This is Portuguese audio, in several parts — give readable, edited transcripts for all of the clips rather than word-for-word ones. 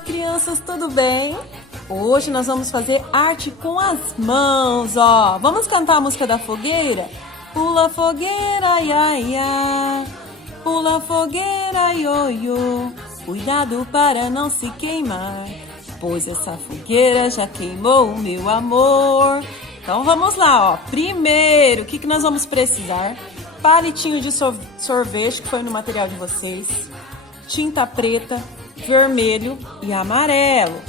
Crianças, tudo bem? Hoje nós vamos fazer arte com as mãos, ó. Vamos cantar a música da fogueira? Pula fogueira, ia, ia. Pula fogueira, ioiô. Cuidado para não se queimar, pois essa fogueira já queimou o meu amor. Então vamos lá, ó. Primeiro, o que nós vamos precisar? Palitinho de sorvete, que foi no material de vocês. Tinta preta, vermelho e amarelo.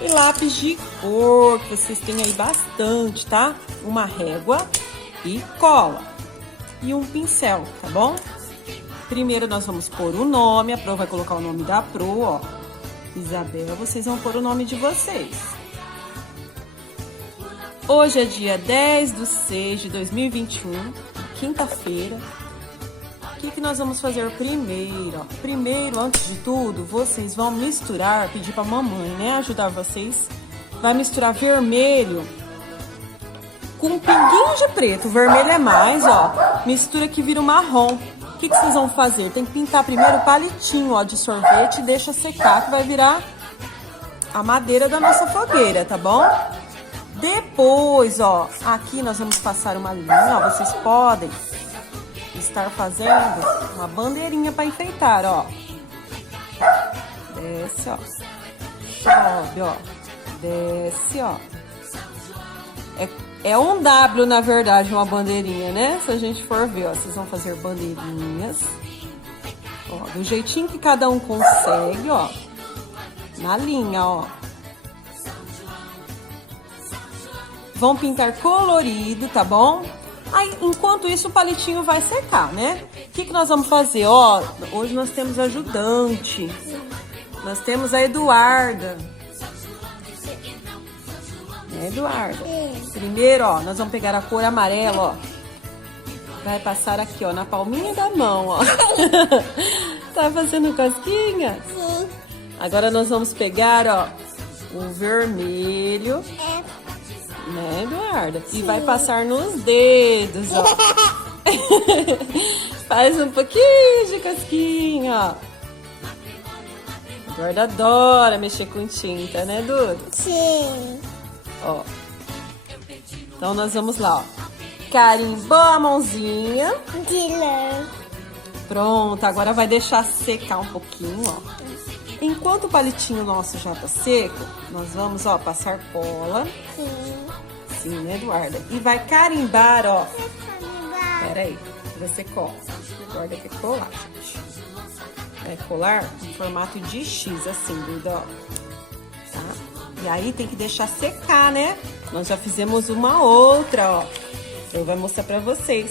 E lápis de cor, que vocês têm aí bastante, tá? Uma régua e cola. E um pincel, tá bom? Primeiro nós vamos pôr o nome. A Pro vai colocar o nome da Pro, ó. Isabel, vocês vão pôr o nome de vocês. Hoje é dia 10/6/2021, quinta-feira. O que nós vamos fazer primeiro? Ó? Primeiro, antes de tudo, vocês vão misturar, pedir pra mamãe, né, ajudar vocês. Vai misturar vermelho com um pinguinho de preto. O vermelho é mais, ó. Mistura que vira um marrom. O que vocês vão fazer? Tem que pintar primeiro o palitinho, ó, de sorvete e deixa secar, que vai virar a madeira da nossa fogueira, tá bom? Depois, ó, aqui nós vamos passar uma linha, ó. Vocês podem estar fazendo uma bandeirinha para enfeitar, ó. Desce, ó. Sobe, ó. Desce, ó. É um W, na verdade, uma bandeirinha, né? Se a gente for ver, ó. Vocês vão fazer bandeirinhas. Ó, do jeitinho que cada um consegue, ó. Na linha, ó. Vão pintar colorido, tá bom? Aí, enquanto isso, o palitinho vai secar, né? O que nós vamos fazer? Ó, hoje nós temos ajudante. Nós temos a Eduarda. Né, Eduarda? Primeiro, ó, nós vamos pegar a cor amarela, ó. Vai passar aqui, ó, na palminha da mão, ó. Tá fazendo cosquinha? Sim. Agora nós vamos pegar, ó, o vermelho. Né, Eduarda? Sim. E vai passar nos dedos, ó. Faz um pouquinho de casquinha, ó. Eduarda adora mexer com tinta, né, Duda? Sim. Ó. Então nós vamos lá, ó. Carimbou a mãozinha. Pronto, agora vai deixar secar um pouquinho, ó. Enquanto o palitinho nosso já tá seco, nós vamos, ó, passar cola. Sim. Sim, né, Eduarda? E vai carimbar, ó. Pera aí, você cola. Eduarda quer colar, gente. Vai colar em formato de X, assim, Duda, ó. Tá? E aí tem que deixar secar, né? Nós já fizemos uma outra, ó. Eu vou mostrar pra vocês.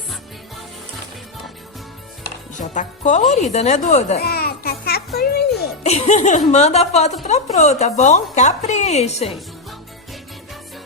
Já tá colorida, né, Duda? Tá colorida. Manda a foto pra Pro, tá bom? Caprichem!